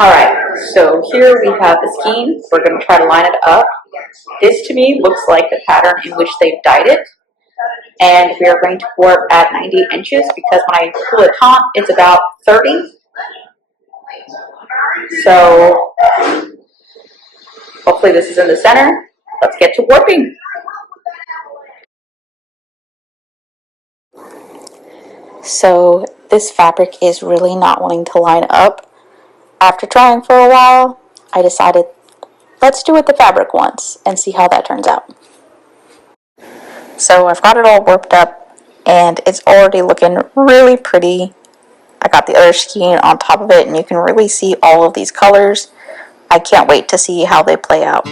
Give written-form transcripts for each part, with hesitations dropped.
All right, so here we have the skein. We're going to try to line it up. This to me looks like the pattern in which they've dyed it. And we are going to warp at 90 inches because when I pull it taut, it's about 30. So hopefully this is in the center. Let's get to warping. So this fabric is really not wanting to line up. After trying for a while, I decided, let's do it the fabric once and see how that turns out. So I've got it all warped up and it's already looking really pretty. I got the other skein on top of it and you can really see all of these colors. I can't wait to see how they play out.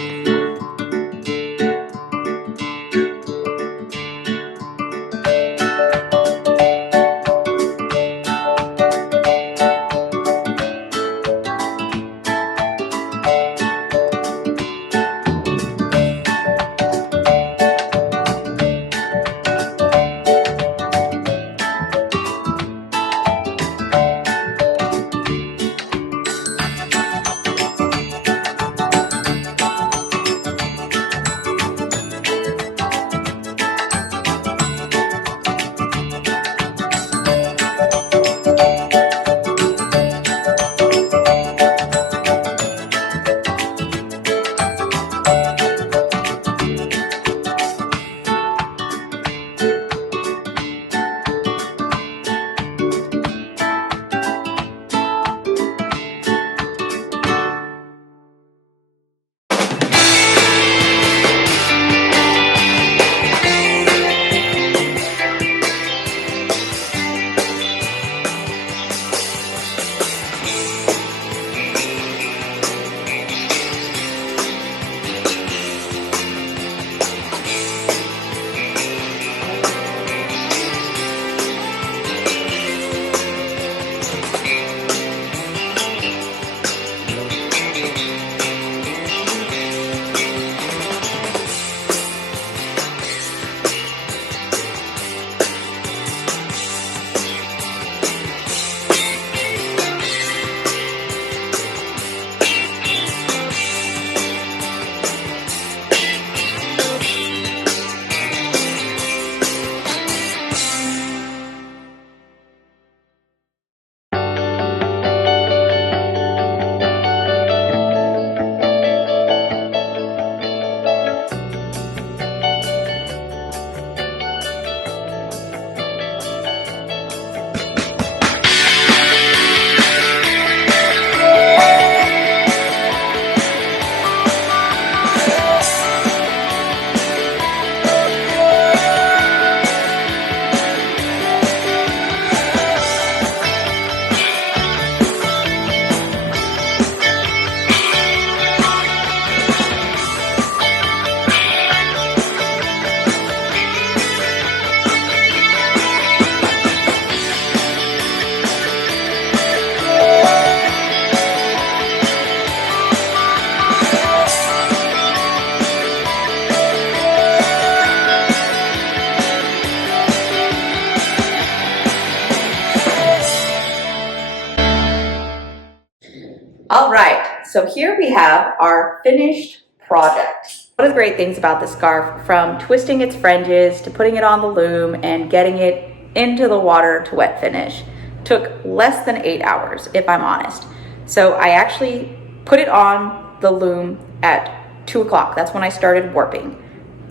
All right, so here we have our finished project. One of the great things about the scarf, from twisting its fringes to putting it on the loom and getting it into the water to wet finish, took less than 8 hours, if I'm honest. So I actually put it on the loom at 2 o'clock. That's when I started warping.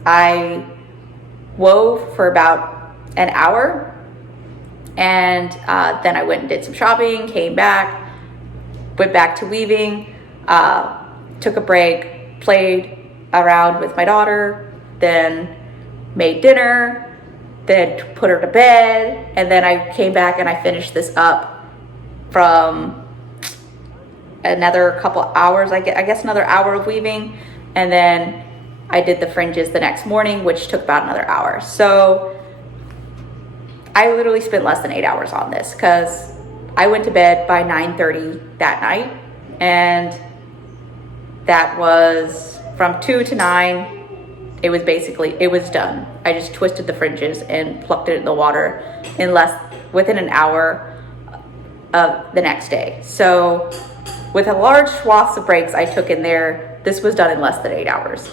I wove for about an hour, and then I went and did some shopping, came back, went back to weaving, took a break, played around with my daughter, then made dinner, then put her to bed, and then I came back and I finished this up from another couple hours, I guess another hour of weaving, and then I did the fringes the next morning, which took about another hour. So I literally spent less than 8 hours on this because I went to bed by 9:30 that night, and that was from 2 to 9. It was done. I just twisted the fringes and plucked it in the water within an hour of the next day. So With a large swaths of breaks I took in there, this was done in less than 8 hours.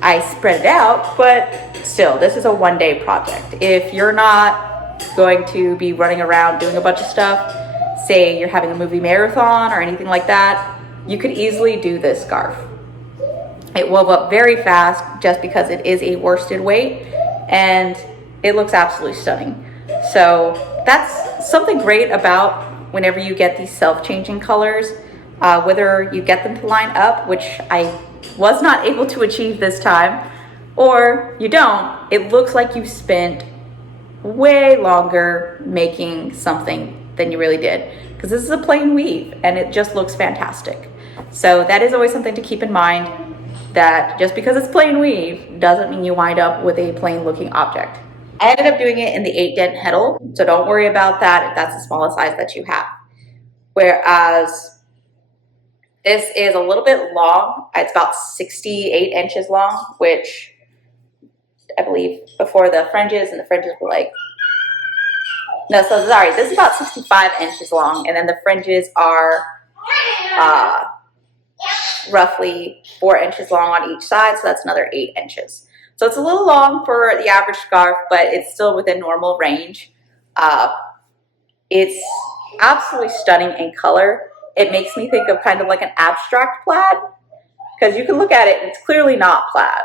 I spread it out, but still, this is a one-day project. If you're not going to be running around doing a bunch of stuff, say you're having a movie marathon or anything like that, you could easily do this scarf. It wove up very fast just because it is a worsted weight, and it looks absolutely stunning. So that's something great about whenever you get these self-changing colors, whether you get them to line up, which I was not able to achieve this time, or you don't, it looks like you spent way longer making something than you really did, because this is a plain weave and it just looks fantastic. So that is always something to keep in mind, that just because it's plain weave doesn't mean you wind up with a plain looking object. I ended up doing it in the 8-dent heddle, so don't worry about that if that's the smallest size that you have. Whereas this is a little bit long. It's about 68 inches long, which I believe before the fringes, and the fringes were like, no, so sorry, this is about 65 inches long, and then the fringes are roughly 4 inches long on each side, so that's another 8 inches. So it's a little long for the average scarf, but it's still within normal range. It's absolutely stunning in color. It makes me think of kind of like an abstract plaid, because you can look at it and it's clearly not plaid,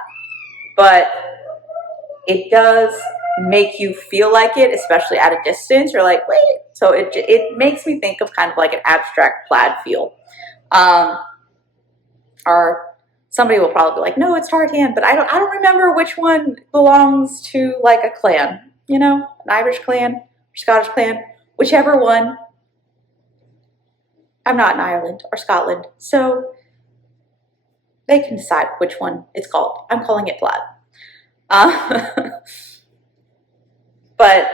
but it does make you feel like it, especially at a distance. You're like, wait. So it makes me think of kind of like an abstract plaid feel. Or somebody will probably be like, no, it's tartan, but I don't remember which one belongs to like a clan, you know, an Irish clan or Scottish clan, whichever one. I'm not in Ireland or Scotland, so they can decide which one it's called. I'm calling it plaid. But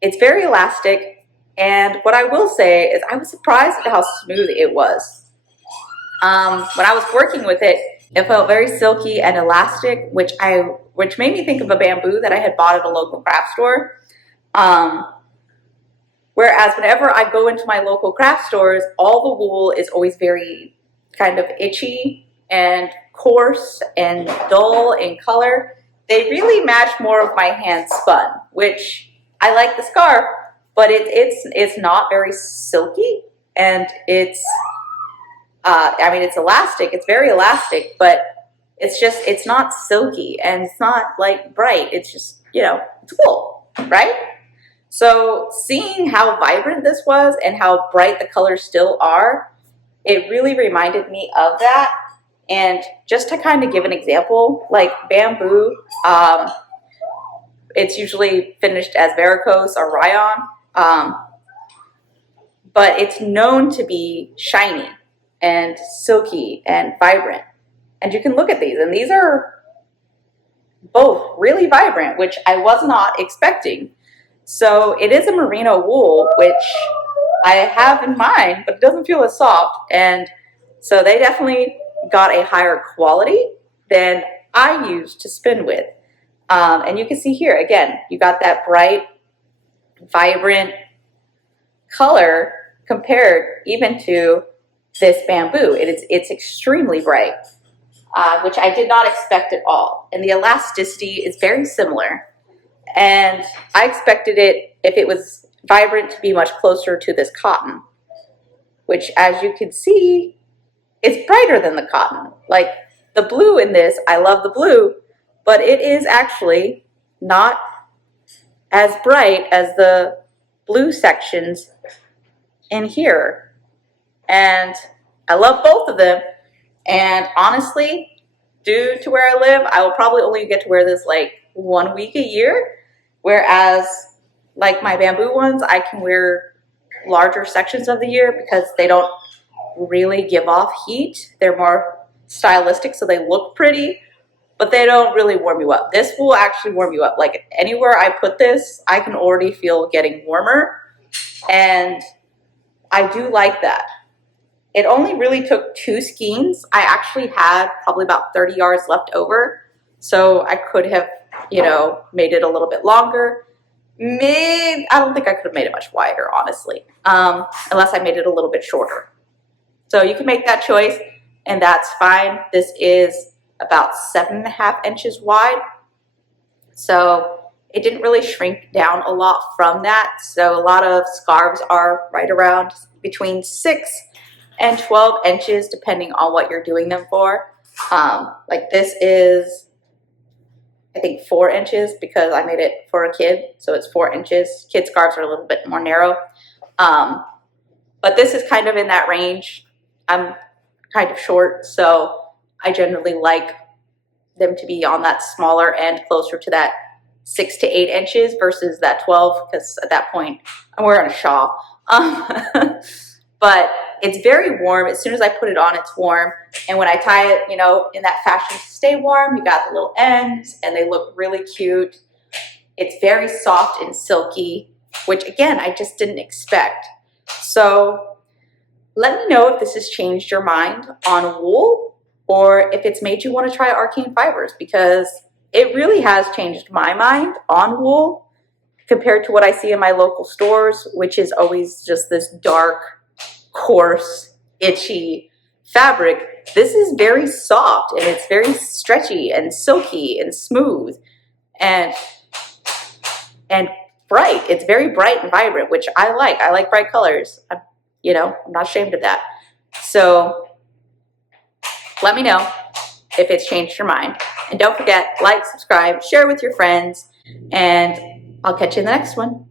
it's very elastic, and what I will say is I was surprised at how smooth it was. When I was working with it, it felt very silky and elastic, which made me think of a bamboo that I had bought at a local craft store. Whereas whenever I go into my local craft stores, all the wool is always very kind of itchy and coarse and dull in color. They really match more of my hand spun, which I like the scarf, but it's not very silky, and it's elastic. It's very elastic, but it's not silky, and it's not like bright. It's just, it's wool, right? So seeing how vibrant this was and how bright the colors still are, it really reminded me of that. And just to kind of give an example, like bamboo, it's usually finished as varicose or rayon, but it's known to be shiny and silky and vibrant. And you can look at these, and these are both really vibrant, which I was not expecting. So it is a merino wool, which I have in mind, but it doesn't feel as soft. And so they definitely got a higher quality than I used to spin with. And you can see here, again, you got that bright, vibrant color compared even to this bamboo. It's extremely bright, which I did not expect at all. And the elasticity is very similar. And I expected it, if it was vibrant, to be much closer to this cotton, which, as you can see, is brighter than the cotton. Like the blue in this, I love the blue, but it is actually not as bright as the blue sections in here. And I love both of them. And honestly, due to where I live, I will probably only get to wear this like 1 week a year. Whereas like my bamboo ones, I can wear larger sections of the year because they don't really give off heat. They're more stylistic, so they look pretty, but they don't really warm you up. This will actually warm you up. Like anywhere I put this, I can already feel getting warmer, and I do like that. It only really took 2 skeins. I actually had probably about 30 yards left over, so I could have, made it a little bit longer, I don't think I could have made it much wider, honestly, unless I made it a little bit shorter. So you can make that choice, and that's fine. This is about 7.5 inches wide. So it didn't really shrink down a lot from that. So a lot of scarves are right around between 6 and 12 inches, depending on what you're doing them for. Like this is, I think, 4 inches because I made it for a kid. So it's 4 inches. Kid scarves are a little bit more narrow. But this is kind of in that range. I'm kind of short, so I generally like them to be on that smaller end, closer to that 6 to 8 inches versus that 12, because at that point I'm wearing a shawl. But it's very warm. As soon as I put it on, it's warm. And when I tie it, you know, in that fashion to stay warm, you got the little ends and they look really cute. It's very soft and silky, which again, I just didn't expect. So let me know if this has changed your mind on wool or if it's made you want to try Arcane Fibers, because it really has changed my mind on wool compared to what I see in my local stores, which is always just this dark, coarse, itchy fabric. This is very soft and it's very stretchy and silky and smooth and bright. It's very bright and vibrant, which I like. I like bright colors. You know, I'm not ashamed of that. So let me know if it's changed your mind. And don't forget, like, subscribe, share with your friends, and I'll catch you in the next one.